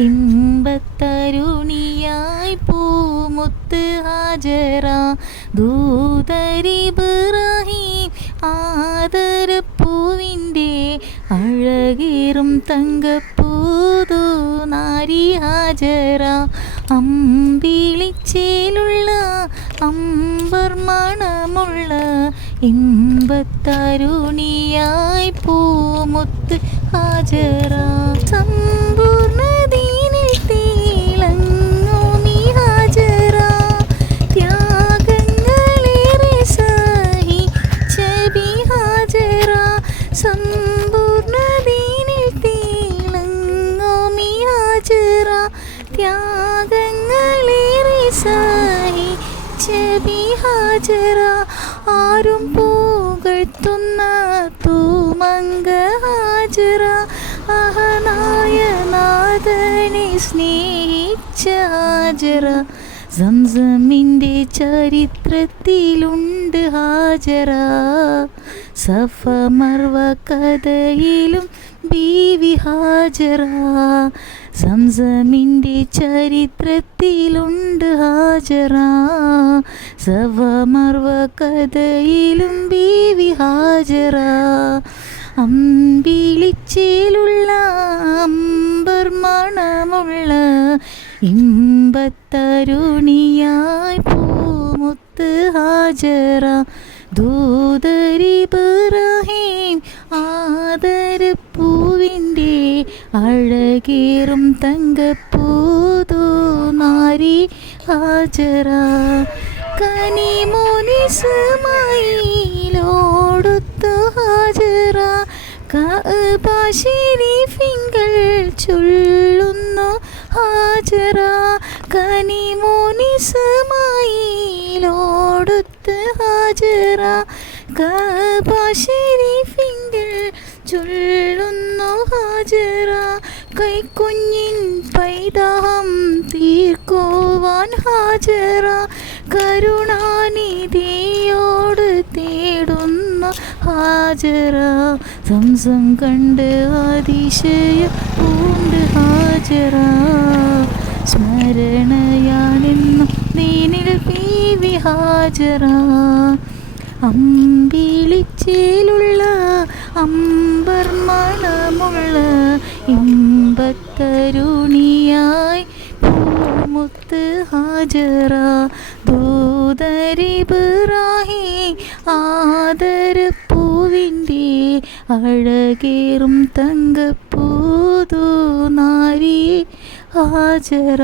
ഇമ്പത്തരുണിയായി പൂമുത്ത് ഹാജറ ദൂതരിബ്രാഹിം ആദരപ്പൂവിന്റെ അഴകേറും തങ്കപ്പൂതു നാരി ഹാജറ അമ്പിളിച്ചേലുള്ള അമ്പർ മണമുള്ള ഇമ്പത്തരുണിയായി പൂമുത്ത് ഹാജറ സമ്പൂർണതീനിൽ ഹാജറ ആരും പുകഴ്ത്തുന്ന തൂമങ്ക ഹാജറ അഹനായ നാഥനെ സ്നേഹിച്ച ഹാജറ സംസമിന്റെ ചരിത്രത്തിലുണ്ട് ഹാജറ സഫ മർവ കഥയിലും ബീവി ഹാജറ സംസമിന്റെ ചരിത്രത്തിലുണ്ട് ഹാജറ സവ മർവ കഥയിലും ബീവി ഹാജറ അമ്പിളിച്ചേലുള്ള അമ്പർ മണമുള്ള ഇമ്പത്തരുണിയായി പൂമുത്ത് ഹാജറ ആദര ആദരപ്പൂവിന്റെ അഴകേറും തങ്കപ്പൂതോ നാരി ഹാജറ കനിമോനിസുമായിലോടുത്തു ഹാജറ. കബാശിരിഫിങ്കൾ ചൊല്ലുന്നു ഹാജറ. കനിമോനിസുമായിലോടുത്ത് ഹാജറ. കബാശിരിഫിങ്കൾ ചൊല്ലുന്നു ഹാജറ. കൈക്കുഞ്ഞിൻ പൈതാഹം തീർക്കുവാൻ ഹാജറ. കരുണാനിധിയോട് തേടുന്ന ഹാജറ. സംസം കണ്ട് അതിശയ പൂണ്ട് ഹാജറ. സ്മരണയാണെന്നും പി പീവി ഹാജറ. അമ്പിളിച്ചേലുള്ള അമ്പർ മണമുള്ള ഇമ്പത്തരുണിയായി പൂമുത്ത് ഹാജറ. ദൂതരിബ്രാഹി ആദരപ്പൂവിന്റെ അഴകേറും തങ്കപ്പൂതു നാരി ഹാജറ.